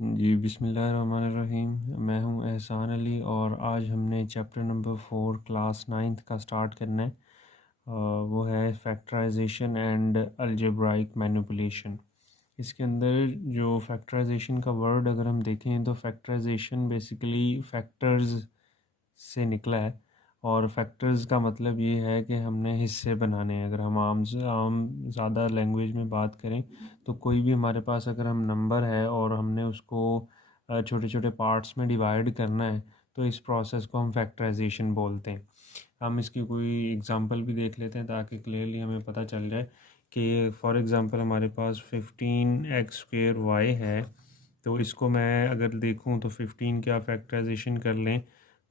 जी, बिस्मिल्लाहिर्रहमानिर्रहीम। मैं हूँ एहसान अली और आज हमने चैप्टर नंबर 4 क्लास 9th का स्टार्ट करना है। वो है फैक्टराइजेशन एंड अलजेब्राइक मैनिपुलेशन। इसके अंदर जो फैक्टराइजेशन का वर्ड अगर हम देखें तो फैक्टराइजेशन बेसिकली फैक्टर्स से निकला है और फैक्टर्स का मतलब ये है कि हमने हिस्से बनाने हैं। अगर हम आम ज़्यादा लैंग्वेज में बात करें तो कोई भी हमारे पास अगर हम नंबर है और हमने उसको छोटे छोटे पार्ट्स में डिवाइड करना है तो इस प्रोसेस को हम फैक्टराइजेशन बोलते हैं। हम इसकी कोई एग्जांपल भी देख लेते हैं ताकि क्लियरली हमें पता चल जाए कि फॉर एग्जांपल हमारे पास 15x² है। तो इसको मैं अगर देखूं तो 15 का फैक्टराइजेशन कर लें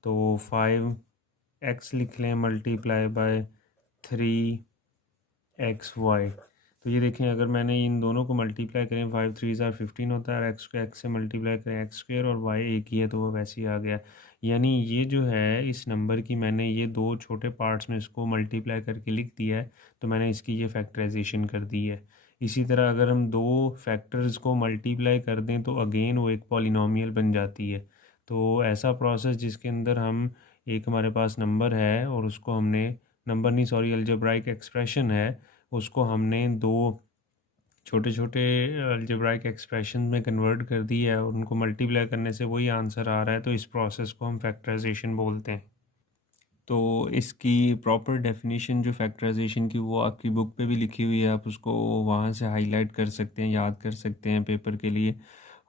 तो 5x लिख लें मल्टीप्लाई बाय 3xy। तो ये देखें अगर मैंने इन दोनों को मल्टीप्लाई करें 5 3 ज़ार 15 होता है और x को x से मल्टीप्लाई करें x² और y एक ही है तो वो वैसे ही आ गया। यानी ये जो है इस नंबर की मैंने ये दो छोटे पार्ट्स में इसको मल्टीप्लाई करके लिख दिया है तो मैंने इसकी ये फैक्टराइजेशन कर दी है। इसी तरह अगर हम दो फैक्टर्स को मल्टीप्लाई कर दें तो अगेन वो एक पॉलिनोमियल बन जाती है। तो ऐसा प्रोसेस जिसके अंदर हम एक हमारे पास नंबर है और उसको हमने नंबर नहीं सॉरी अलजेब्राइक एक्सप्रेशन है उसको हमने दो छोटे छोटे अलजेब्राइक एक्सप्रेशन में कन्वर्ट कर दिया है और उनको मल्टीप्लाई करने से वही आंसर आ रहा है तो इस प्रोसेस को हम फैक्टराइजेशन बोलते हैं। तो इसकी प्रॉपर डेफिनेशन जो फैक्टराइजेशन की वो आपकी बुक पे भी लिखी हुई है, आप उसको वहाँ से हाईलाइट कर सकते हैं, याद कर सकते हैं पेपर के लिए।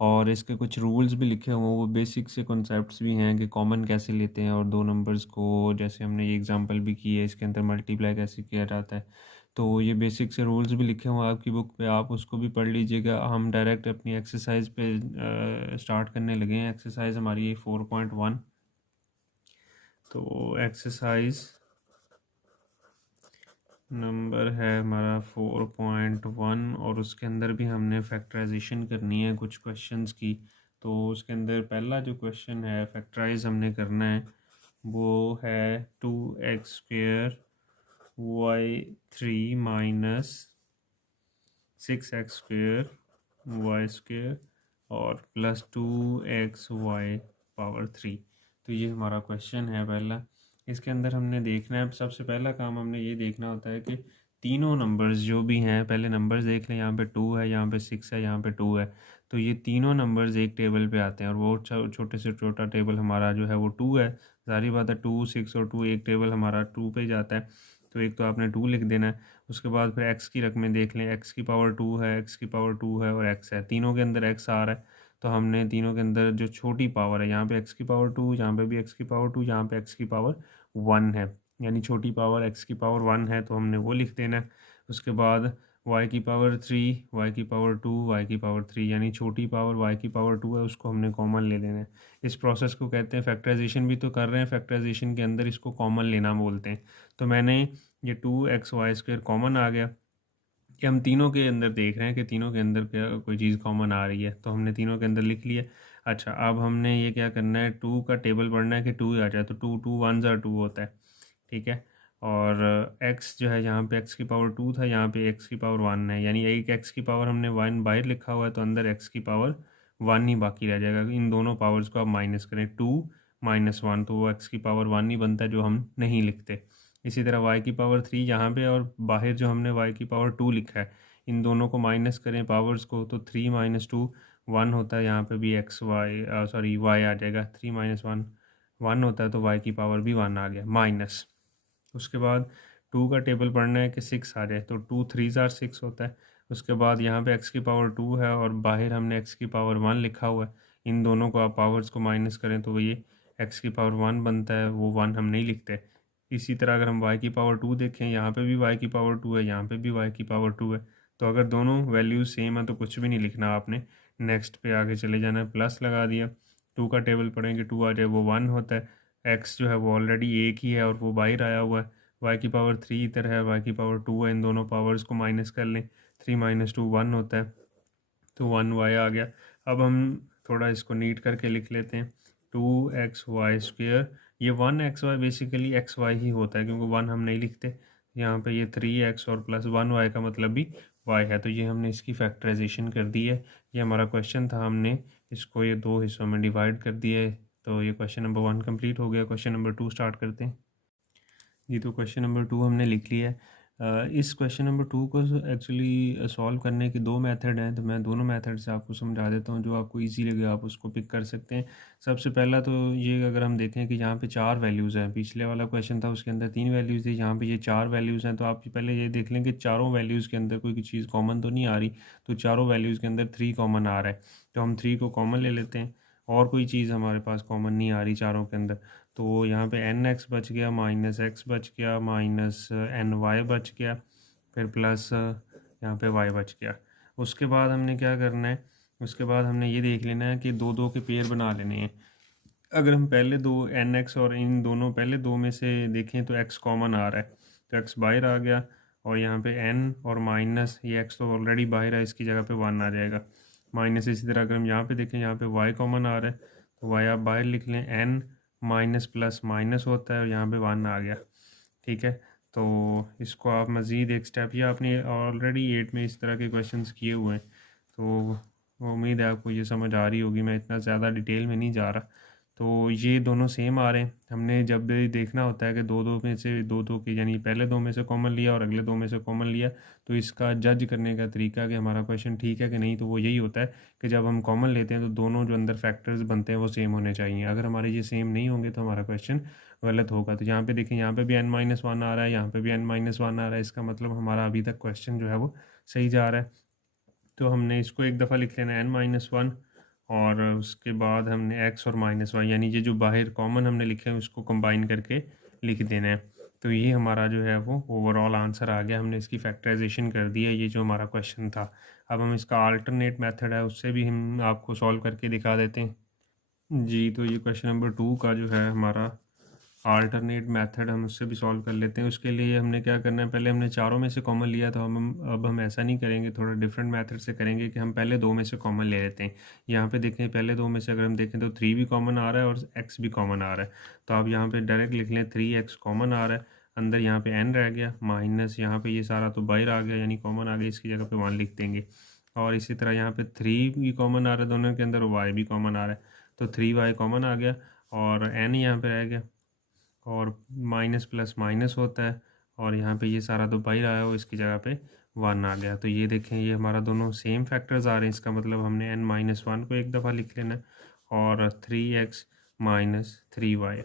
और इसके कुछ रूल्स भी लिखे हुए हैं, वो बेसिक से कॉन्सेप्ट्स भी हैं कि कॉमन कैसे लेते हैं और दो नंबर्स को जैसे हमने ये एग्जांपल भी की है इसके अंदर मल्टीप्लाई कैसे किया जाता है। तो ये बेसिक से रूल्स भी लिखे हुए हैं आपकी बुक पे, आप उसको भी पढ़ लीजिएगा। हम डायरेक्ट अपनी एक्सरसाइज पे स्टार्ट करने लगे हैं। एक्सरसाइज हमारी 4.1। तो एक्सरसाइज नंबर है हमारा 4.1 और उसके अंदर भी हमने फैक्टराइजेशन करनी है कुछ क्वेश्चंस की। तो उसके अंदर पहला जो क्वेश्चन है फैक्टराइज हमने करना है वो है 2x² y3 minus 6x² y² और प्लस 2xy⁻3। तो ये हमारा क्वेश्चन है पहला। इसके अंदर हमने देखना है, सबसे पहला काम हमने ये देखना होता है कि तीनों नंबर्स जो भी हैं, पहले नंबर्स देख लें। यहाँ पे 2 है, यहाँ पे 6 है, यहाँ पे 2 है। तो ये तीनों नंबर्स एक टेबल पे आते हैं और वो छोटे से छोटा टेबल हमारा जो है वो 2 है। जाहिर बात है 2 6 और 2 एक टेबल हमारा 2 पे जाता है। तो एक तो आपने 2 लिख देना है। उसके बाद फिर x की रकमें देख लें, x की पावर 2 है, x की पावर 2 है और x है। तीनों के अंदर x आ रहा है तो हमने तीनों के अंदर जो छोटी पावर है, यहाँ पे x की पावर 2, यहाँ पे भी x की पावर 2, यहाँ पे x की पावर 1 है, यानी छोटी पावर x की पावर 1 है तो हमने वो लिख देना है। उसके बाद y की पावर 3, y की पावर 2, y की पावर 3, यानी छोटी पावर y की पावर 2 है उसको हमने कॉमन ले लेना है। इस प्रोसेस को कहते हैं फैक्टराइजेशन, भी तो कर रहे हैं फैक्टराइजेशन के अंदर, इसको कॉमन लेना बोलते हैं। तो मैंने ये 2xy² कॉमन आ गया कि हम तीनों के अंदर देख रहे हैं कि तीनों के अंदर क्या कोई चीज़ कॉमन आ रही है, तो हमने तीनों के अंदर लिख लिया। अच्छा, अब हमने ये क्या करना है, 2 का टेबल पढ़ना है कि 2 आ जाए। तो 2 2 1 ज़ा 2 होता है, ठीक है। और x जो है, यहाँ पे x की पावर 2 था, यहाँ पे x की पावर 1 है, यानी एक x की पावर हमने 1 बाहर लिखा हुआ है तो अंदर x की पावर 1 ही बाकी रह जाएगा। इन दोनों पावर्स को आप माइनस करें, 2 माइनस 1 तो वो x की पावर 1 ही बनता है जो हम नहीं लिखते। इसी तरह y की पावर 3 यहाँ पे और बाहर जो हमने y की पावर 2 लिखा है, इन दोनों को माइनस करें पावर्स को तो 3 माइनस 2 1 होता है। यहाँ पे भी y आ जाएगा। 3 माइनस 1 1 होता है तो y की पावर भी 1 आ गया माइनस। उसके बाद 2 का टेबल पढ़ना है कि 6 आ जाए, तो 2 3 ज़ार 6 होता है। उसके बाद यहाँ पे x की पावर 2 है और बाहर हमने x की पावर 1 लिखा हुआ है। इन दोनों को आप पावर्स को माइनस करें तो ये x की पावर 1 बनता है, वो 1 हम नहीं लिखते। इसी तरह अगर हम y की पावर 2 देखें, यहाँ पे भी y की पावर 2 है, यहाँ पे भी y की पावर 2 है। तो अगर दोनों वैल्यूज़ सेम है तो कुछ भी नहीं लिखना आपने, नेक्स्ट पे आगे चले जाना है। प्लस लगा दिया, 2 का टेबल पढ़ेंगे 2 आ जाए वो 1 होता है। x जो है वो ऑलरेडी एक ही है और वो बाहर आया हुआ है। y की पावर 3 इधर है, y की पावर 2 है, इन दोनों पावर्स को माइनस कर लें, 3 माइनस 2 1 होता है तो 1y आ गया। अब हम थोड़ा इसको नीट करके लिख लेते हैं, 2xy²। ये 1xy बेसिकली xy ही होता है क्योंकि 1 हम नहीं लिखते। यहाँ पे ये 3x और प्लस 1y का मतलब भी वाई है। तो ये हमने इसकी फैक्टराइजेशन कर दी है। ये हमारा क्वेश्चन था, हमने इसको ये दो हिस्सों में डिवाइड कर दिया है। तो ये क्वेश्चन नंबर 1 कंप्लीट हो गया। क्वेश्चन नंबर 2 स्टार्ट करते हैं जी। तो क्वेश्चन नंबर 2 हमने लिख लिया है। इस क्वेश्चन नंबर 2 को एक्चुअली सॉल्व करने के दो मेथड हैं, तो मैं दोनों मेथड से आपको समझा देता हूँ, जो आपको इजी लगे आप उसको पिक कर सकते हैं। सबसे पहला तो ये, अगर हम देखें कि यहाँ पे 4 वैल्यूज़ हैं, पिछले वाला क्वेश्चन था उसके अंदर 3 वैल्यूज़ थी, यहाँ पे ये 4 वैल्यूज़ हैं। तो आप पहले ये देख लें कि चारों वैल्यूज़ के अंदर कोई चीज़ कॉमन तो नहीं आ रही। तो चारों वैल्यूज़ के अंदर 3 कॉमन आ रहा है, तो हम 3 को कॉमन ले लेते हैं। और कोई चीज़ हमारे पास कॉमन नहीं आ रही चारों के अंदर। तो यहाँ पे एन एक्स बच गया, माइनस एक्स बच गया, माइनस एन वाई बच गया, फिर प्लस यहाँ पे वाई बच गया। उसके बाद हमने क्या करना है, उसके बाद हमने ये देख लेना है कि दो दो के पेयर बना लेने हैं। अगर हम पहले दो एन एक्स और इन दोनों पहले दो में से देखें तो एक्स कॉमन आ रहा है, तो एक्स बाहर आ गया। और यहाँ पे एन और माइनस, ये एक्स तो ऑलरेडी बाहर है, इसकी जगह पे 1 आ जाएगा। माइनस इसी तरह अगर हम यहाँ पे देखें, यहाँ पे वाई कॉमन आ रहा है, तो वाई आप बाहर लिख लें। एन माइनस प्लस माइनस होता है और यहाँ पे 1 आ गया। ठीक है, तो इसको आप मज़ीद एक स्टेप, या आपने ऑलरेडी 8 में इस तरह के क्वेश्चंस किए हुए हैं, तो उम्मीद है आपको ये समझ आ रही होगी। मैं इतना ज़्यादा डिटेल में नहीं जा रहा। तो ये दोनों सेम आ रहे हैं। हमने जब भी देखना होता है कि दो दो में से दो दो के, यानी पहले दो में से कॉमन लिया और अगले दो में से कॉमन लिया, तो इसका जज करने का तरीका कि हमारा क्वेश्चन ठीक है कि नहीं, तो वो यही होता है कि जब हम कॉमन लेते हैं तो दोनों जो अंदर फैक्टर्स बनते हैं वो सेम होने चाहिए। अगर हमारे ये सेम नहीं होंगे तो हमारा क्वेश्चन गलत होगा। तो यहाँ पे देखें, यहाँ पे भी n-1 आ रहा है, यहाँ पे भी n-1 आ रहा है। इसका मतलब हमारा अभी तक क्वेश्चन जो है वो सही जा रहा है। तो हमने इसको एक दफ़ा लिख लेना n-1, और उसके बाद हमने x और माइनस वाई, यानी ये जो बाहर कॉमन हमने लिखे हैं उसको कंबाइन करके लिख देना है। तो ये हमारा जो है वो ओवरऑल आंसर आ गया। हमने इसकी फैक्टराइजेशन कर दी है, ये जो हमारा क्वेश्चन था। अब हम इसका अल्टरनेट मेथड है उससे भी हम आपको सॉल्व करके दिखा देते हैं जी। तो ये क्वेश्चन नंबर 2 का जो है हमारा अल्टरनेट मेथड, हम उससे भी सॉल्व कर लेते हैं। उसके लिए हमने क्या करना है, पहले हमने चारों में से कॉमन लिया, तो अब हम ऐसा नहीं करेंगे, थोड़ा डिफरेंट मेथड से करेंगे कि हम पहले दो में से कॉमन ले लेते हैं। यहाँ पे देखें, पहले दो में से अगर हम देखें तो 3 भी कॉमन आ रहा है और x भी कॉमन आ रहा है। तो आप यहाँ पे डायरेक्ट लिख लें 3x कॉमन आ रहा है, अंदर यहाँ पे n रह गया, माइनस यहाँ पे ये सारा तो बाहर आ गया, यानी कॉमन आ गया, इसकी जगह पे 1 लिख देंगे। और इसी तरह यहाँ पे 3 भी कॉमन आ रहा है दोनों के अंदर, y भी कॉमन आ रहा है, तो 3y कॉमन आ गया, और n यहाँ पे रह गया, और माइनस प्लस माइनस होता है, और यहाँ पे ये सारा तो बाहर आया हो, इसकी जगह पे 1 आ गया। तो ये देखें, ये हमारा दोनों सेम फैक्टर्स आ रहे हैं। इसका मतलब हमने n-1 को एक दफ़ा लिख लेना है, और 3x माइनस 3y।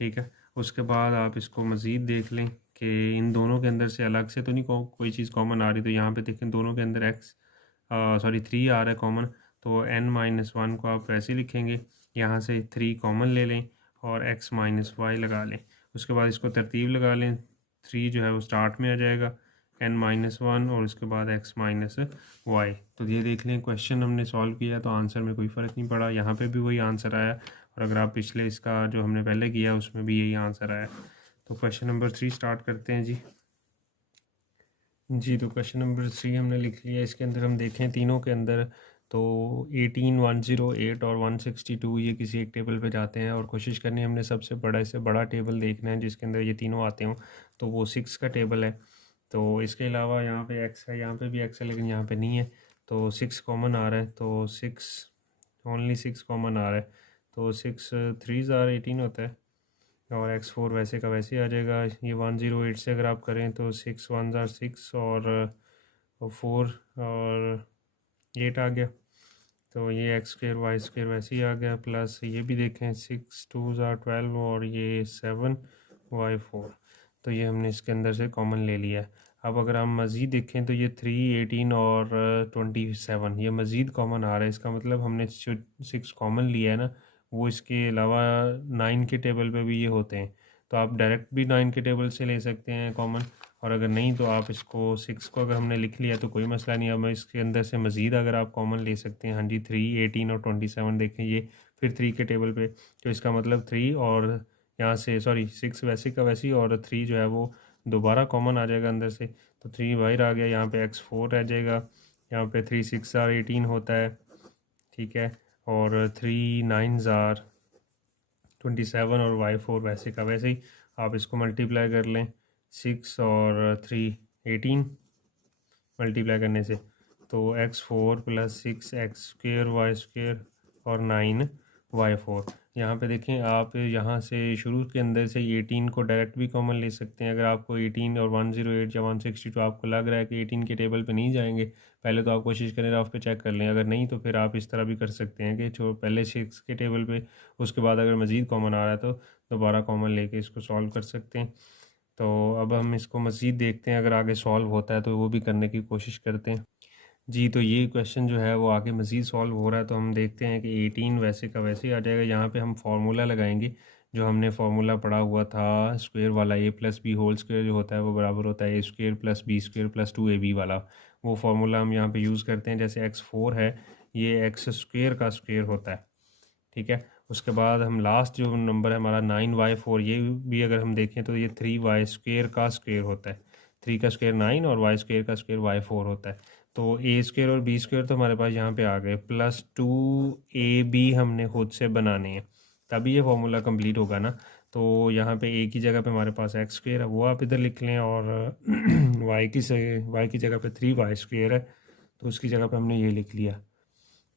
ठीक है, उसके बाद आप इसको मज़ीद देख लें कि इन दोनों के अंदर से अलग से तो नहीं कोई चीज़ कॉमन आ रही। तो यहाँ पे देखें, दोनों के अंदर 3 आ रहा है कॉमन, तो n-1 को आप वैसे लिखेंगे, यहाँ से 3 कॉमन ले लें और x माइनस वाई लगा लें। उसके बाद इसको तरतीब लगा लें, 3 जो है वो स्टार्ट में आ जाएगा, n-1, और उसके बाद x माइनस वाई। तो ये देख लें, क्वेश्चन हमने सॉल्व किया तो आंसर में कोई फ़र्क नहीं पड़ा, यहाँ पे भी वही आंसर आया, और अगर आप पिछले इसका जो हमने पहले किया उसमें भी यही आंसर आया। तो क्वेश्चन नंबर 3 स्टार्ट करते हैं जी। तो क्वेश्चन नंबर 3 हमने लिख लिया। इसके अंदर हम देखें तीनों के अंदर, तो 18, 108 और 162 ये किसी एक टेबल पे जाते हैं, और कोशिश करनी है हमने सबसे बड़ा से बड़ा टेबल देखना है जिसके अंदर ये तीनों आते हों। तो वो 6 का टेबल है। तो इसके अलावा यहाँ पे x है, यहाँ पे भी x है, लेकिन यहाँ पे नहीं है। तो 6 कॉमन आ रहा है, तो 6 ओनली 6 कॉमन आ रहा है, तो 6 3 18 होता है, और x4 वैसे का वैसे आ जाएगा। ये 108 से अगर आप करें तो 6 1 6 और 4 और 8 आ गया। तो ये x² y² वैसे ही आ गया, प्लस ये भी देखें 6 2 12 और ये 7 y4। तो ये हमने इसके अंदर से कॉमन ले लिया है। अब अगर हम मज़ीद देखें तो ये 3 18 और 27 ये मज़ीद कॉमन आ रहा है। इसका मतलब हमने जो 6 कॉमन लिया है ना, वो इसके अलावा 9 के टेबल पे भी ये होते हैं। तो आप डायरेक्ट भी 9 के टेबल से ले सकते हैं कॉमन, और अगर नहीं तो आप इसको 6 को अगर हमने लिख लिया तो कोई मसला नहीं। अब इसके अंदर से मज़ीद अगर आप कॉमन ले सकते हैं, हाँ जी, 3 18 और 27 देखें, ये फिर 3 के टेबल पे, तो इसका मतलब 3 और यहाँ से 6 वैसे का वैसे ही, और 3 जो है वो दोबारा कॉमन आ जाएगा अंदर से, तो 3 बाहर आ गया, यहाँ पे x4 रह जाएगा, यहाँ पे 3 6 18 होता है, ठीक है, और 3 9 27 और y4 वैसे का वैसे ही। आप इसको मल्टीप्लाई कर लें, 6 और 3 18, मल्टीप्लाई करने से। तो x4 प्लस 6x² y² और 9y4। यहाँ पे देखें आप, यहाँ से शुरू के अंदर से 18 को डायरेक्ट भी कॉमन ले सकते हैं। अगर आपको 18 और 108 या 162 आपको लग रहा है कि 18 के टेबल पे नहीं जाएंगे, पहले तो आप कोशिश करें रफ पे चेक कर लें। अगर नहीं तो फिर आप इस तरह भी कर सकते हैं कि जो पहले 6 के टेबल पे, उसके बाद अगर मज़ीद कॉमन आ रहा है तो दोबारा कॉमन लेके इसको सॉल्व कर सकते हैं। तो अब हम इसको मज़ीद देखते हैं, अगर आगे सॉल्व होता है तो वो भी करने की कोशिश करते हैं। जी, तो ये क्वेश्चन जो है वो आगे मज़ीद सॉल्व हो रहा है, तो हम देखते हैं कि 18 वैसे का वैसे ही आ जाएगा। यहाँ पे हम फार्मूला लगाएंगे, जो हमने फार्मूला पढ़ा हुआ था स्क्वायर वाला, a plus b whole square जो होता है वो बराबर होता है a² plus b² plus 2ab वाला। वो फार्मूला हम यहाँ पे यूज़ करते हैं। जैसे x4 है, ये x² का स्क्वायर होता है, ठीक है। उसके बाद हम लास्ट जो नंबर है हमारा 9y4, ये भी अगर हम देखें तो ये 3y² का स्क्वायर होता है। 3 का स्क्वायर 9 और y² का स्क्वायर y4 होता है। तो a² और b² तो हमारे पास यहाँ पे आ गए, प्लस 2ab हमने खुद से बनाने हैं, तभी ये फॉर्मूला कंप्लीट होगा ना। तो यहाँ पे a की जगह पे हमारे पास x² है, वो आप इधर लिख लें, और y की जगह पे 3y² है, तो उसकी जगह पे हमने ये लिख लिया।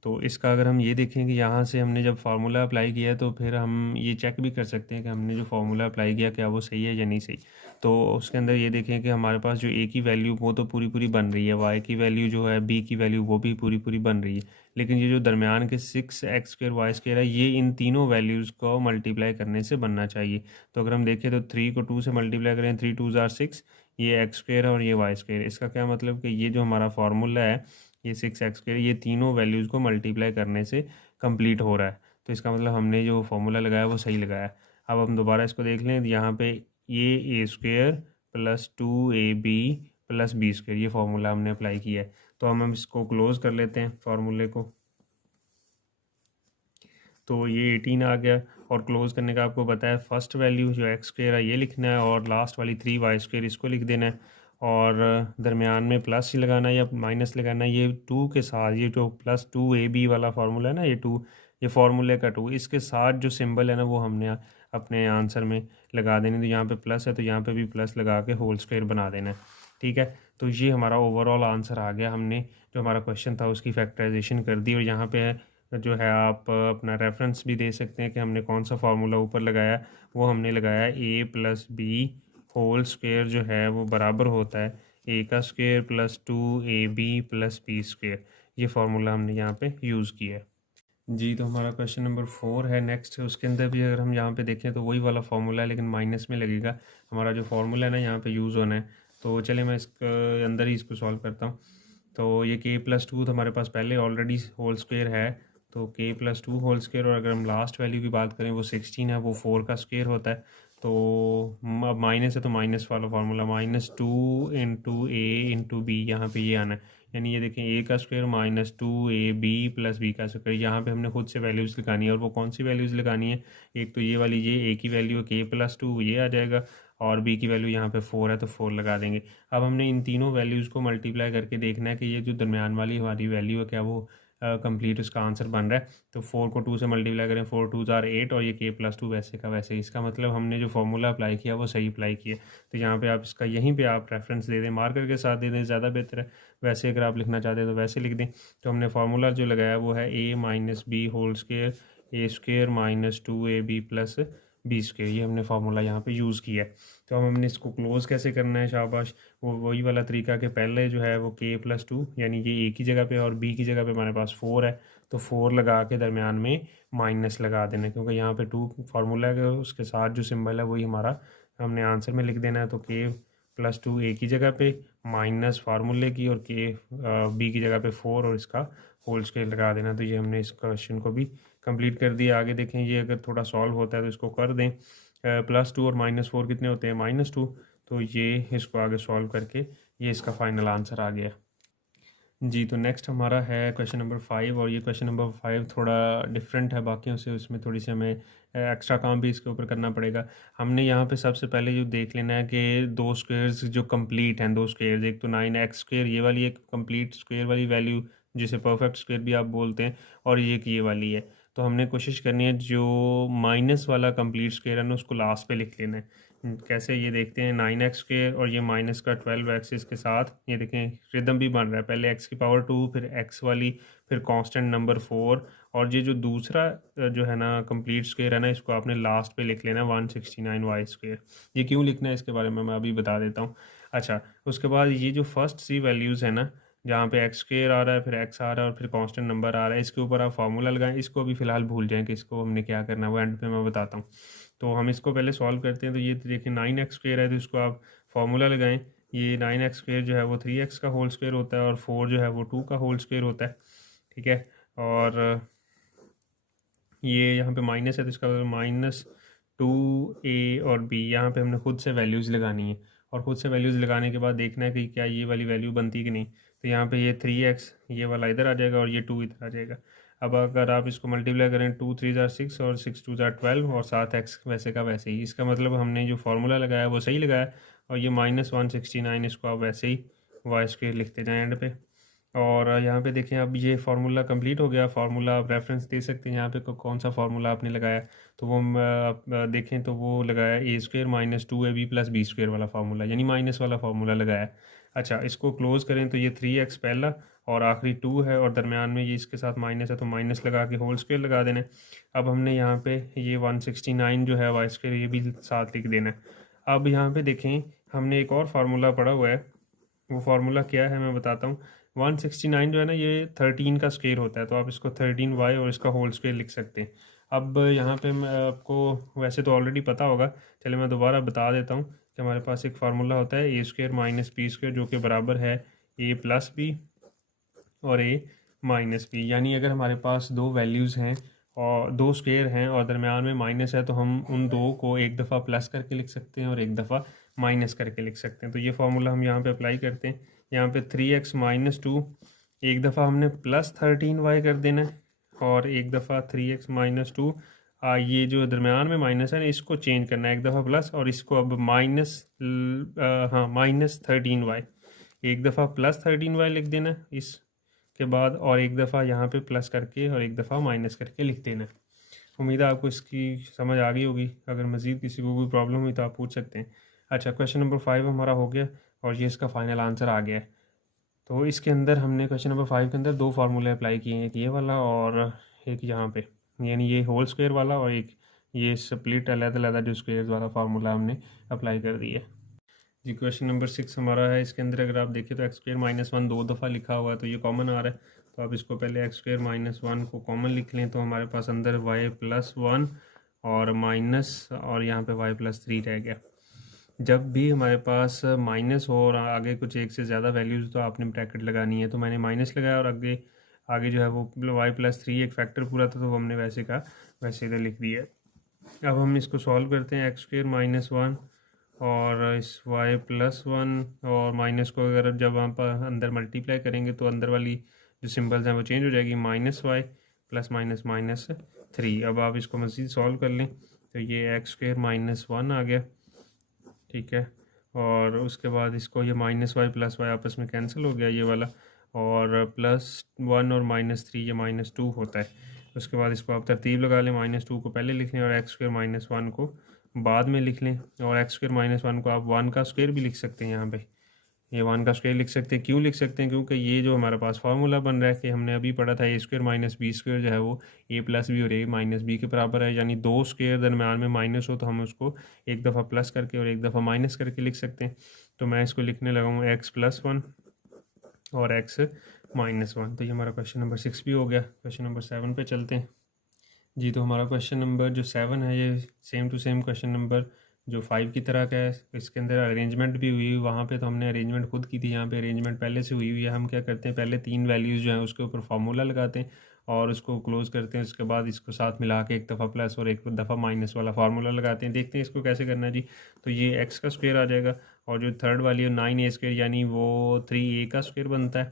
तो इसका अगर हम ये देखें कि यहाँ से हमने जब फार्मूला अप्लाई किया, तो फिर हम ये चेक भी कर सकते हैं कि हमने जो फार्मूला अप्लाई किया क्या वो सही है या नहीं सही। तो उसके अंदर ये देखें कि हमारे पास जो ए की वैल्यू वो तो पूरी पूरी बन रही है, वाई की वैल्यू जो है, बी की वैल्यू वो भी पूरी पूरी बन रही है, लेकिन ये जो दरमियान के 6x² y² है, ये इन तीनों वैल्यूज़ को मल्टीप्लाई करने से बनना चाहिए। तो अगर हम देखें तो 3 को 2 से मल्टीप्लाई करें, 3 2 ज़ार 6, ये x² है और ये y²। इसका क्या मतलब कि ये जो हमारा फार्मूला है, ये 6x², ये तीनों वैल्यूज़ को मल्टीप्लाई करने से कंप्लीट हो रहा है। तो इसका मतलब हमने जो फार्मूला लगाया वो सही लगाया। अब हम दोबारा इसको देख लें, यहाँ पे ये a² plus 2ab plus b², ये फार्मूला हमने अप्लाई किया है। तो हम इसको क्लोज़ कर लेते हैं फार्मूले को। तो ये 18 आ गया, और क्लोज़ करने का आपको पता है फर्स्ट वैल्यू जो x² है ये लिखना है, और लास्ट वाली 3y² इसको लिख देना है, और दरमियान में प्लस ही लगाना है या माइनस लगाना है। ये 2 के साथ, ये जो प्लस 2ab वाला फार्मूला है ना, ये 2, ये फार्मूले का 2, इसके साथ जो सिंबल है ना वो हमने अपने आंसर में लगा देने। तो यहाँ पे प्लस है तो यहाँ पे भी प्लस लगा के होल स्क्वायर बना देना है, ठीक है। तो ये हमारा ओवरऑल आंसर आ गया। हमने जो हमारा क्वेश्चन था उसकी फैक्टराइजेशन कर दी, और यहाँ पे जो है आप अपना रेफरेंस भी दे सकते हैं कि हमने कौन सा फार्मूला ऊपर लगाया। वो हमने लगाया a plus b whole square जो है वो बराबर होता है a का square plus 2ab plus b²। ये फार्मूला हमने यहाँ पे यूज़ किया है। जी, तो हमारा क्वेश्चन नंबर 4 है नेक्स्ट। उसके अंदर भी अगर हम यहाँ पे देखें तो वही वाला फार्मूला है, लेकिन माइनस में लगेगा। हमारा जो फार्मूला है ना यहाँ पे यूज़ होना है, तो चलिए मैं इसके अंदर ही इसको सॉल्व करता हूँ। तो ये k प्लस 2 तो हमारे पास पहले ऑलरेडी होल स्क्वायर है, तो k प्लस 2 होल स्क्वायर, और अगर हम लास्ट वैल्यू की बात करें वो 16 है, वो 4 का स्क्वायर होता है। तो अब माइनस है तो माइनस वाला फार्मूला, -2 इंटू ए इंटू बी, यहाँ पे ये आना है। यानी ये देखें a का square minus 2ab plus b का स्क्वायर। यहाँ पे हमने खुद से वैल्यूज़ लगानी है, और वो कौन सी वैल्यूज़ लगानी है, एक तो ये वाली, ये a की वैल्यू k प्लस 2 ये आ जाएगा, और b की वैल्यू यहाँ पे 4 है तो 4 लगा देंगे। अब हमने इन तीनों वैल्यूज़ को मल्टीप्लाई करके देखना है कि ये जो दरमियान वाली हमारी वैल्यू है क्या वो कंप्लीट उसका आंसर बन रहा है। तो 4 को 2 से मल्टीप्लाई करें, 4 2 ज़ार 8, और ये k प्लस 2 वैसे का वैसे। इसका मतलब हमने जो फार्मूला अप्लाई किया वो सही अप्लाई किया। तो यहाँ पे आप इसका यहीं पे आप रेफरेंस दे दें, मार्कर के साथ दे दें, ज़्यादा बेहतर है। वैसे अगर आप लिखना चाहते हैं तो वैसे लिख दें। तो हमने फार्मूला जो लगाया वो है a minus b whole square a² minus 2ab plus b²। ये हमने फार्मूला यहाँ पे यूज़ किया है। तो हम हमने इसको क्लोज़ कैसे करना है, शाबाश, वो वही वाला तरीका कि पहले जो है वो k प्लस 2, यानी कि a की जगह पे और b की जगह पे हमारे पास 4 है, तो 4 लगा के दरमियान में माइनस लगा देना, क्योंकि यहाँ पे 2 फार्मूला है, उसके साथ जो सिंबल है वही हमारा हमने आंसर में लिख देना है। तो k प्लस 2 a की जगह पे, माइनस फार्मूले की, और k b की जगह पे 4, और इसका होल स्क्वायर लगा देना। तो ये हमने इस क्वेश्चन को भी कंप्लीट कर दिया। आगे देखें, ये अगर थोड़ा सॉल्व होता है तो इसको कर दें। +2 और -4 कितने होते हैं, -2। तो ये इसको आगे सॉल्व करके ये इसका फाइनल आंसर आ गया। जी, तो नेक्स्ट हमारा है क्वेश्चन नंबर 5, और ये क्वेश्चन नंबर 5 थोड़ा डिफरेंट है बाकियों से। उसमें थोड़ी सी हमें एक्स्ट्रा काम भी इसके ऊपर करना पड़ेगा। हमने यहाँ पे सबसे पहले जो देख लेना है कि दो स्क्वेयर्स जो कंप्लीट हैं, दो स्क्वेयर्स, एक तो 9x², ये वाली एक कंप्लीट स्क्वेयर वाली वैल्यू जिसे परफेक्ट स्क्वेयर भी आप बोलते हैं, और ये वाली है। तो हमने कोशिश करनी है जो माइनस वाला कंप्लीट स्क्वेयर है ना उसको लास्ट पे लिख लेना है। कैसे ये देखते हैं 9x² और ये माइनस का 12x इसके साथ ये देखें रिदम भी बन रहा है, पहले x की पावर 2 फिर x वाली फिर कांस्टेंट नंबर 4 और ये जो दूसरा जो है ना कंप्लीट स्क्वायर है ना इसको आपने लास्ट पे लिख लेना 169y²। ये क्यों लिखना है इसके बारे में मैं अभी बता देता हूँ। अच्छा, उसके बाद ये जो फर्स्ट 3 वैल्यूज़ है ना जहाँ पे x² आ रहा है फिर x आ रहा है और फिर कांस्टेंट नंबर आ रहा है, इसके ऊपर आप फार्मूला लगाएं। इसको अभी फ़िलहाल भूल जाएं कि इसको हमने क्या करना है, वो एंड पे मैं बताता हूँ। तो हम इसको पहले सॉल्व करते हैं। तो ये देखिए 9x² है तो इसको आप फार्मूला लगाएं। ये 9x² जो है वो 3x का होल स्क्वायर होता है और 4 जो है वो 2 का होल स्क्वायर होता है, ठीक है। और ये यहाँ पे माइनस है तो इसका मतलब -2a और b, यहाँ पे हमने खुद से वैल्यूज़ लगानी है और खुद से वैल्यूज़ लगाने के बाद देखना है कि क्या ये वाली वैल्यू बनती कि नहीं। तो यहाँ पे ये 3x ये वाला इधर आ जाएगा और ये 2 इधर आ जाएगा। अब अगर आप इसको मल्टीप्लाई करें 2 3 ज़ार 6 और 6 2 ज़ार 12 और 7x वैसे का वैसे ही, इसका मतलब हमने जो फार्मूला लगाया वो सही लगाया। और ये -169 इसको आप वैसे ही y² लिखते जाएँ एंड पे। और यहाँ पे देखें अब ये फार्मूला कंप्लीट हो गया। फार्मूला आप रेफरेंस दे सकते हैं यहाँ पे कौन सा फार्मूला आपने लगाया। तो वो आप देखें तो वो लगाया a² -2ab + b² वाला फार्मूला, यानी माइनस वाला फार्मूला लगाया। अच्छा, इसको क्लोज़ करें तो ये 3x पहला और आखिरी 2 है और दरमियान में ये इसके साथ माइनस है तो माइनस लगा के होल स्क्वायर लगा देना है। अब हमने यहाँ पे ये 169 जो है y² ये भी साथ लिख देना है। अब यहाँ पे देखें हमने एक और फार्मूला पढ़ा हुआ है, वो फार्मूला क्या है मैं बताता हूँ। 169 जो है ना ये 13 का स्क्वायर होता है तो आप इसको 13y और इसका होल स्क्वायर लिख सकते हैं। अब यहाँ पे मैं आपको वैसे तो ऑलरेडी पता होगा, चलिए मैं दोबारा बता देता हूँ कि हमारे पास एक फार्मूला होता है a² - b² जो कि बराबर है a + b और a - b। यानी अगर हमारे पास दो वैल्यूज़ हैं और दो स्क्वायर हैं और दरमियान में माइनस है तो हम उन दो को एक दफ़ा प्लस करके लिख सकते हैं और एक दफ़ा माइनस करके लिख सकते हैं। तो ये फार्मूला हम यहाँ पे अप्लाई करते हैं। यहाँ पे 3x - 2 एक दफ़ा हमने +13y कर देना है और एक दफ़ा 3x - 2 ये जो दरमियान में माइनस है ना इसको चेंज करना है, एक दफ़ा प्लस और इसको अब माइनस हाँ -13y, एक दफ़ा +13y लिख देना इस के बाद और एक दफ़ा यहाँ पे प्लस करके और एक दफ़ा माइनस करके लिख देना। उम्मीद है आपको इसकी समझ आ गई होगी। अगर मज़ीद किसी को कोई प्रॉब्लम हुई तो आप पूछ सकते हैं। अच्छा, क्वेश्चन नंबर 5 हमारा हो गया और ये इसका फाइनल आंसर आ गया है। तो इसके अंदर हमने क्वेश्चन नंबर 5 के अंदर दो फार्मूले अप्लाई किए हैं, एक ये वाला और एक यहाँ पे, यानी ये होल स्क्वायर वाला और एक ये स्प्लिट अलग-अलग जो स्क्वायर वाला फार्मूला हमने अप्लाई कर दिया। जी, क्वेश्चन नंबर 6 हमारा है। इसके अंदर अगर आप देखें तो x² - 1 दो दफ़ा लिखा हुआ है तो ये कॉमन आ रहा है। तो आप इसको पहले x² - 1 को कॉमन लिख लें तो हमारे पास अंदर y + 1 और माइनस और यहाँ पे y + 3 रह गया। जब भी हमारे पास माइनस हो और आगे कुछ एक से ज़्यादा वैल्यूज़ तो आपने ब्रैकेट लगानी है। तो मैंने माइनस लगाया और आगे आगे जो है वो y + 3 एक फैक्टर पूरा था तो हमने वैसे का वैसे इधर लिख दिया। अब हम इसको सॉल्व करते हैं। x² - 1 और इस y + 1 और माइनस को अगर जब हम अंदर मल्टीप्लाई करेंगे तो अंदर वाली जो सिंबल्स हैं वो चेंज हो जाएगी, -y + -3। अब आप इसको मज़ीद सॉल्व कर लें तो ये x² - 1 आ गया, ठीक है। और उसके बाद इसको ये -y + y आपस में कैंसिल हो गया ये वाला और +1 और -3 ये -2 होता है। उसके बाद इसको आप तरतीब लगा लें, -2 को पहले लिख लें और x² - 1 को बाद में लिख लें और x² - 1 को आप 1 का स्क्वायर भी लिख सकते हैं। यहाँ पे ये 1 का स्क्वायर लिख सकते हैं। क्यों लिख सकते हैं? क्योंकि ये जो हमारे पास फार्मूला बन रहा है कि हमने अभी पढ़ा था a² - b² जो है वो a + b और a - b के बराबर है। यानी दो स्क्वायर दरम्यान में माइनस हो तो हम उसको एक दफ़ा प्लस करके और एक दफ़ा माइनस करके लिख सकते हैं। तो मैं इसको लिखने लगा हूँ x + 1 और x - 1। तो ये हमारा क्वेश्चन नंबर 6 भी हो गया। क्वेश्चन नंबर 7 पे चलते हैं। जी, तो हमारा क्वेश्चन नंबर जो 7 है ये same to same question number जो 5 की तरह का है। इसके अंदर अरेंजमेंट भी हुई, वहाँ पे तो हमने अरेंजमेंट खुद की थी, यहाँ पे अरेंजमेंट पहले से हुई हुई है। हम क्या करते हैं, पहले 3 वैल्यूज़ जो हैं उसके ऊपर फार्मूला लगाते हैं और उसको क्लोज़ करते हैं। उसके बाद इसको साथ मिला के एक दफ़ा प्लस और एक दफ़ा माइनस वाला फार्मूला लगाते हैं। देखते हैं इसको कैसे करना है जी। तो ये x का स्क्वायर आ जाएगा और जो थर्ड वाली है 9a² यानी वो 3a का स्क्वायर बनता है,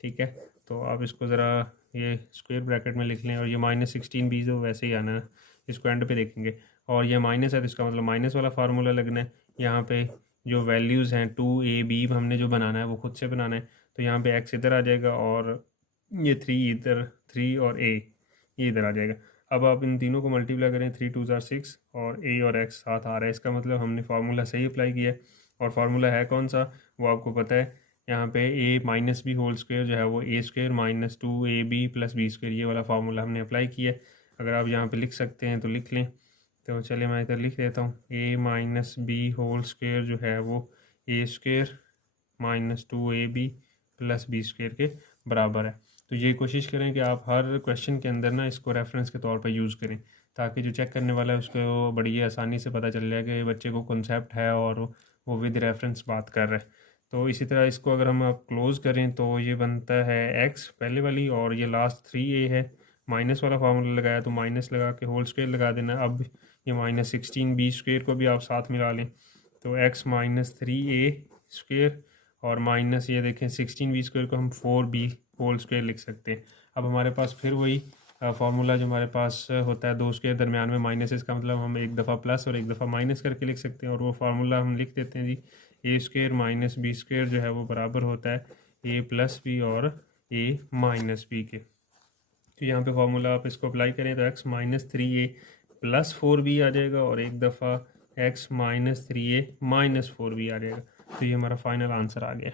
ठीक है। तो आप इसको ज़रा ये स्क्वायर ब्रैकेट में लिख लें और ये -16b जो वैसे ही आना है, इसको एंड पे देखेंगे। और ये माइनस है तो इसका मतलब माइनस वाला फार्मूला लगना है। यहाँ पे जो वैल्यूज़ हैं 2ab हमने जो बनाना है वो खुद से बनाना है। तो यहाँ पे x इधर आ जाएगा और ये 3 इधर, 3 और a ये इधर आ जाएगा। अब आप इन तीनों को मल्टीप्लाई करें, 3 2 ज़ार 6 और a और x साथ आ रहा है, इसका मतलब हमने फार्मूला सही अप्लाई किया है। और फार्मूला है कौन सा, वो आपको पता है। यहाँ पे a minus b whole square जो है वो a square minus 2ab plus b square, ये वाला फार्मूला हमने अप्लाई किया है। अगर आप यहाँ पे लिख सकते हैं तो लिख लें। तो चलिए मैं इधर लिख देता हूँ, a minus b whole square जो है वो a square minus 2ab plus b square के बराबर है। तो ये कोशिश करें कि आप हर क्वेश्चन के अंदर ना इसको रेफरेंस के तौर पर यूज़ करें, ताकि जो चेक करने वाला है उसको बड़ी आसानी से पता चल जाए कि बच्चे को कॉन्सेप्ट है और वो विद रेफरेंस बात कर रहा है। तो इसी तरह इसको अगर हम आप क्लोज़ करें तो ये बनता है x पहले वाली, और ये लास्ट 3a है। माइनस वाला फार्मूला लगाया तो माइनस लगा के होल स्क्वायर लगा देना। अब ये माइनस 16b स्क्वायर को भी आप साथ मिला लें, तो x माइनस 3a स्क्वायर और माइनस ये देखें 16b स्क्वायर को हम 4b होल स्क्वायर लिख सकते हैं। अब हमारे पास फिर वही फार्मूला जो हमारे पास होता है, दो स्क्वायर दरमियान में माइनस, इसका मतलब हम एक दफ़ा प्लस और एक दफ़ा माइनस करके लिख सकते हैं। और वो फार्मूला हम लिख देते हैं जी, ए स्क्वायर माइनस बी स्क्वायर जो है वो बराबर होता है ए प्लस बी और ए माइनस बी के। तो यहाँ पे फार्मूला आप इसको अप्लाई करें तो x minus 3a plus 4b आ जाएगा, और एक दफ़ा x minus 3a minus 4b आ जाएगा। तो ये हमारा फाइनल आंसर आ गया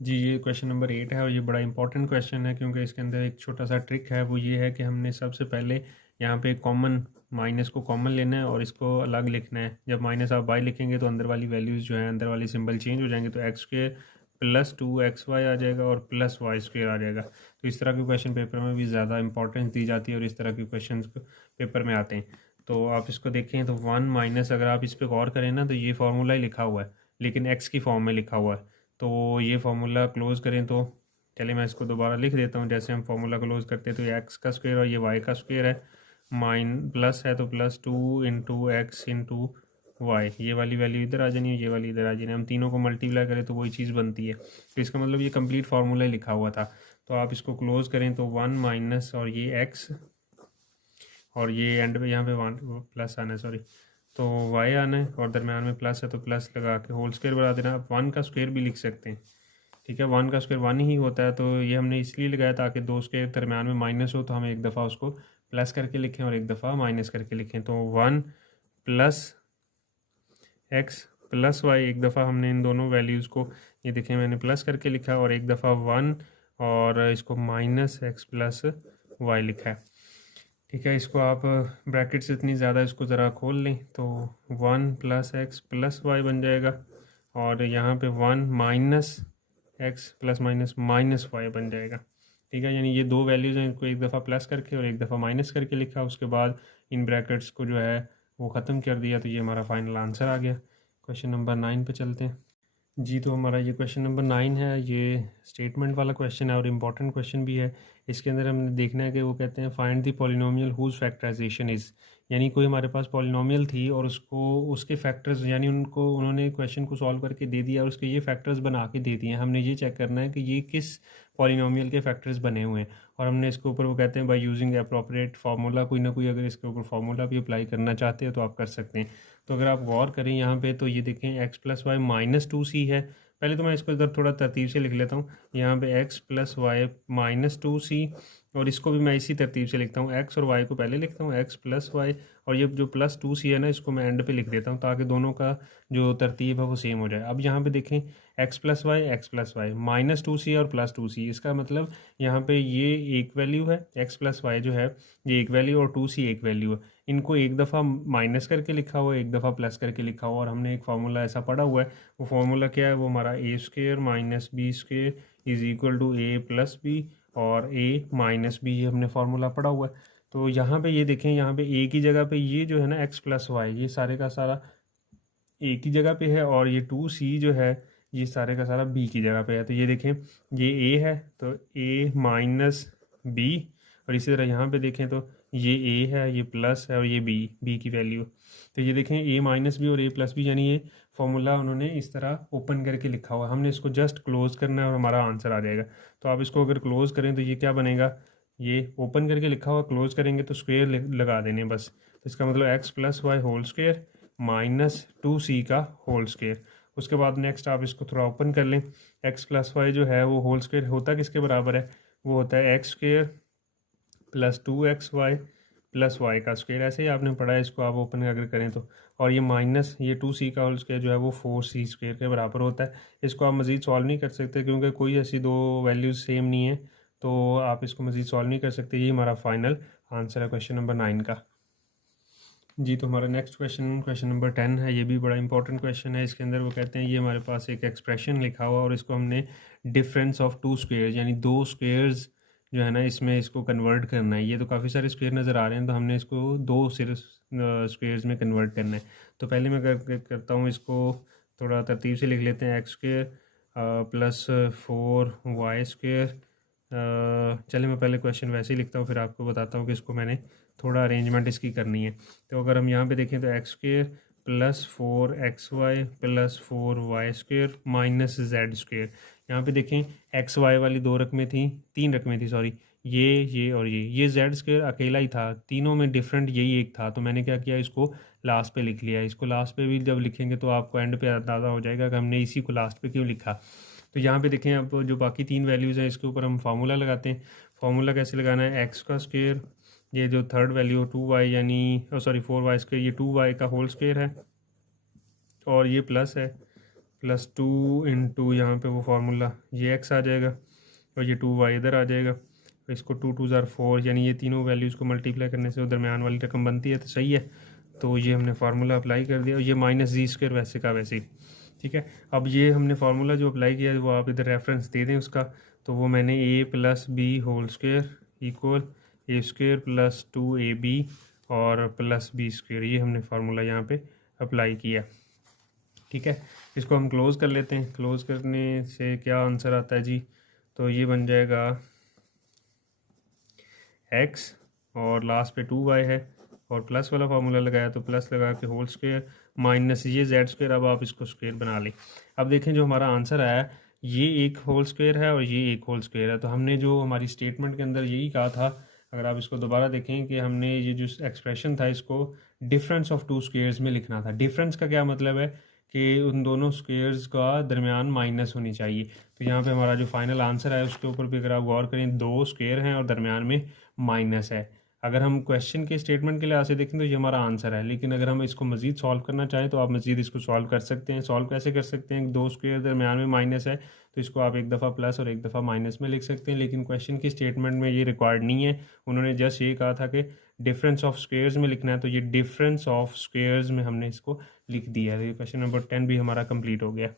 जी। ये क्वेश्चन नंबर 8 है और ये बड़ा इंपॉर्टेंट क्वेश्चन है, क्योंकि इसके अंदर एक छोटा सा ट्रिक है। वो ये है कि हमने सबसे पहले यहाँ पे कॉमन माइनस को कॉमन लेना है और इसको अलग लिखना है। जब माइनस आप y लिखेंगे तो अंदर वाली वैल्यूज़ जो है, अंदर वाली सिंबल चेंज हो जाएंगे, तो एक्स स्क्वायर प्लस 2xy आ जाएगा और प्लस वाई स्क्वायर आ जाएगा। तो इस तरह के क्वेश्चन पेपर में भी ज़्यादा इंपॉर्टेंस दी जाती है और इस तरह के क्वेश्चन पेपर में आते हैं। तो आप इसको देखें तो 1 माइनस, अगर आप इस पर गौर करें ना तो ये फार्मूला ही लिखा हुआ है, लेकिन एक्स की फॉर्म में लिखा हुआ है। तो ये फार्मूला क्लोज़ करें तो चलिए मैं इसको दोबारा लिख देता हूँ। जैसे हम फार्मूला क्लोज़ करते हैं तो ये एक्स का स्क्वायर और ये वाई का स्क्वायर है, माइन प्लस है तो plus 2 into x into y, ये वाली वैल्यू इधर आ जानी है, ये वाली इधर आ जानी है। हम तीनों को मल्टीप्लाई करें तो वही चीज़ बनती है। तो इसका मतलब ये कंप्लीट फार्मूला ही लिखा हुआ था। तो आप इसको क्लोज़ करें तो 1 माइनस और ये एक्स और ये एंड पे यहाँ पे 1 प्लस आना है, सॉरी, तो वाई आना है और दरम्यान में प्लस है तो प्लस लगा के होल स्क्वायर बना देना। आप 1 का स्क्वायर भी लिख सकते हैं, ठीक है। 1 का स्क्वायर 1 ही होता है, तो ये हमने इसलिए लगाया ताकि दो स्क्वायर दरम्यान में माइनस हो तो हम एक दफ़ा उसको प्लस करके लिखें और एक दफ़ा माइनस करके लिखें। तो 1 प्लस एक्स प्लस वाई, एक दफ़ा हमने इन दोनों वैल्यूज़ को, ये देखें मैंने प्लस करके लिखा, और एक दफ़ा 1 और इसको माइनस एक्स प्लस वाई लिखा है, ठीक है। इसको आप ब्रैकेट से इतनी ज़्यादा इसको ज़रा खोल लें तो 1 प्लस एक्स प्लस वाई बन जाएगा, और यहाँ पे 1 minus x plus minus minus y बन जाएगा, ठीक है। यानी ये दो वैल्यूज़ हैं, इनको एक दफ़ा प्लस करके और एक दफ़ा माइनस करके लिखा, उसके बाद इन ब्रैकेट्स को जो है वो ख़त्म कर दिया। तो ये हमारा फाइनल आंसर आ गया। क्वेश्चन नंबर 9 पे चलते हैं जी। तो हमारा ये क्वेश्चन नंबर 9 है, ये स्टेटमेंट वाला क्वेश्चन है और इम्पॉर्टेंट क्वेश्चन भी है। इसके अंदर हमने देखना है कि वो कहते हैं find the polynomial whose factorization is, यानी कोई हमारे पास पॉलिनोमियल थी और उसको उसके फैक्टर्स, यानी उन्होंने क्वेश्चन को सॉल्व करके दे दिया और उसके ये फैक्टर्स बना के दे दिए हैं। हमने ये चेक करना है कि ये किस पॉलिनोमियल के फैक्टर्स बने हुए हैं, और हमने इसके ऊपर वो कहते हैं बाय यूजिंग अप्रोप्रिएट फार्मूला, कोई ना कोई अगर इसके ऊपर फार्मूला भी अप्लाई करना चाहते हो तो आप कर सकते हैं। तो अगर आप गौर करें यहाँ पे तो ये देखें x plus Y minus 2c है। पहले तो मैं इसको इधर थोड़ा तरतीब से लिख लेता हूँ। यहाँ पे x plus Y minus 2c, और इसको भी मैं इसी तरतीब से लिखता हूँ, x और y को पहले लिखता हूँ x प्लस वाई, और ये जो प्लस 2c है ना इसको मैं एंड पे लिख देता हूँ ताकि दोनों का जो तरतीब है वो सेम हो जाए। अब यहाँ पे देखें x plus Y minus 2c और प्लस 2c, इसका मतलब यहाँ पे ये एक वैल्यू है, x प्लस वाई जो है ये एक वैल्यू और 2c एक वैल्यू है। इनको एक दफ़ा माइनस करके लिखा हुआ है, एक दफ़ा प्लस करके लिखा हुआ, और हमने एक फार्मूला ऐसा पढ़ा हुआ है। वो फार्मूला क्या है, वो हमारा A square minus B square is equal to A plus B और ए माइनस बी, ये हमने फार्मूला पढ़ा हुआ है। तो यहाँ पे ये देखें, यहाँ पे ए की जगह पे ये जो है ना एक्स प्लस वाई, ये सारे का सारा ए की जगह पे है, और ये 2c जो है ये सारे का सारा बी की जगह पे है। तो ये देखें ये ए है तो ए माइनस बी, और इसी तरह यहाँ पे देखें तो ये ए है, ये प्लस है, और ये बी की वैल्यू। तो ये देखें ए माइनस बी और ए प्लस बी, यानी ये फॉर्मूला उन्होंने इस तरह ओपन करके लिखा हुआ है। हमने इसको जस्ट क्लोज़ करना है और हमारा आंसर आ जाएगा। तो आप इसको अगर क्लोज़ करें तो ये क्या बनेगा, ये ओपन करके लिखा हुआ, क्लोज़ करेंगे तो स्क्वायर लगा देने बस। तो इसका मतलब x plus y whole square minus 2c का होल स्क्वायर। उसके बाद नेक्स्ट आप इसको थोड़ा ओपन कर लें, एक्स प्लस वाई जो है वो होल स्क्वायर होता किसके बराबर है, वो होता है x square plus 2xy plus y का स्क्वायर, ऐसे ही आपने पढ़ा है, इसको आप ओपन अगर करें तो। और ये माइनस ये 2c का होल स्क्वायर जो है वो 4c स्क्वायर के बराबर होता है। इसको आप मज़ीद सॉल्व नहीं कर सकते क्योंकि कोई ऐसी दो वैल्यूज़ सेम नहीं है, तो आप इसको मज़ीद सॉल्व नहीं कर सकते। ये हमारा फाइनल आंसर है क्वेश्चन नंबर 9 का। जी, तो हमारा नेक्स्ट क्वेश्चन नंबर 10 है। ये भी बड़ा इंपॉर्टेंट क्वेश्चन है। इसके अंदर वो कहते हैं, ये हमारे पास एक एक्सप्रेशन लिखा हुआ और इसको हमने डिफरेंस ऑफ टू स्क्वेयर्स यानी दो स्क्वेयर्स जो है ना इसमें इसको कन्वर्ट करना है। ये तो काफ़ी सारे स्क्वेयर नज़र आ रहे हैं, तो हमने इसको दो सिर्फ स्क्वेयर्स में कन्वर्ट करना है। तो पहले मैं करता हूँ इसको थोड़ा तरतीब से लिख लेते हैं। X square plus 4y square. चलिए मैं पहले क्वेश्चन वैसे ही लिखता हूँ, फिर आपको बताता हूँ कि इसको मैंने थोड़ा अरेंजमेंट इसकी करनी है। तो अगर हम यहाँ पे देखें तो x square plus 4xy plus 4y square minus Z square. यहाँ पे देखें एक्स वाई वाली दो रकमें थी, तीन रकमें थी सॉरी, ये और ये जेड स्क्वेयर अकेला ही था, तीनों में डिफरेंट यही एक था। तो मैंने क्या किया, इसको लास्ट पे लिख लिया। इसको लास्ट पे भी जब लिखेंगे तो आपको एंड पे अंदाज़ा हो जाएगा कि हमने इसी को लास्ट पे क्यों लिखा। तो यहाँ पे देखें अब जो बाकी तीन वैल्यूज़ हैं इसके ऊपर हम फार्मूला लगाते हैं। फार्मूला कैसे लगाना है, एक्स का स्क्वेयर, ये जो थर्ड वैल्यू 2y यानी सॉरी 4y स्क्वेयर, ये 2y का होल स्क्वेयर है और ये प्लस है, प्लस 2 इंटू यहाँ पर वो फार्मूला ये x आ जाएगा और ये 2y इधर आ जाएगा। तो इसको 2 2 ज़ार 4 यानी ये तीनों वैल्यूज़ को मल्टीप्लाई करने से दरमियान वाली रकम बनती है, तो सही है। तो ये हमने फार्मूला अप्लाई कर दिया और ये माइनस जी स्क्वेयर वैसे का वैसे ही, ठीक है। अब ये हमने फार्मूला जो अप्लाई किया है वो आप इधर रेफरेंस दे दें उसका। तो वो मैंने a plus b whole square equal a square plus 2ab और प्लस बी स्क्वेयर, ये हमने फार्मूला यहाँ पे अप्लाई किया, ठीक है। इसको हम क्लोज़ कर लेते हैं। क्लोज़ करने से क्या आंसर आता है जी, तो ये बन जाएगा x और लास्ट पे 2y है और प्लस वाला फार्मूला लगाया तो प्लस लगा के होल स्क्वेयर माइनस ये जेड स्क्वेयर। अब आप इसको स्क्वेयर बना लें। अब देखें जो हमारा आंसर आया ये एक होल स्क्वेयर है और ये एक होल स्क्वेयर है। तो हमने जो हमारी स्टेटमेंट के अंदर यही कहा था, अगर आप इसको दोबारा देखें कि हमने ये जो एक्सप्रेशन था इसको डिफरेंस ऑफ टू स्क्वेयर्स में लिखना था। डिफरेंस का क्या मतलब है कि उन दोनों स्क्वेयर्स का दरमियान माइनस होनी चाहिए। तो यहाँ पे हमारा जो फाइनल आंसर है उसके ऊपर भी अगर आप गौर करें, दो स्क्वेयर हैं और दरमियान में माइनस है। अगर हम क्वेश्चन के स्टेटमेंट के लिहाज से देखें तो ये हमारा आंसर है, लेकिन अगर हम इसको मज़ीद सॉल्व करना चाहें तो आप मज़ीद इसको सॉल्व कर सकते हैं। सॉल्व कैसे कर सकते हैं, दो स्क्वेयर दरमियान में माइनस है तो इसको आप एक दफ़ा प्लस और एक दफ़ा माइनस में लिख सकते हैं, लेकिन क्वेश्चन की स्टेटमेंट में ये रिक्वायर्ड नहीं है। उन्होंने जस्ट ये कहा था कि डिफरेंस ऑफ स्क्वेयर्स में लिखना है, तो ये डिफरेंस ऑफ स्क्वेयर्स में हमने इसको लिख दिया है। तो ये क्वेश्चन नंबर 10 भी हमारा कंप्लीट हो गया।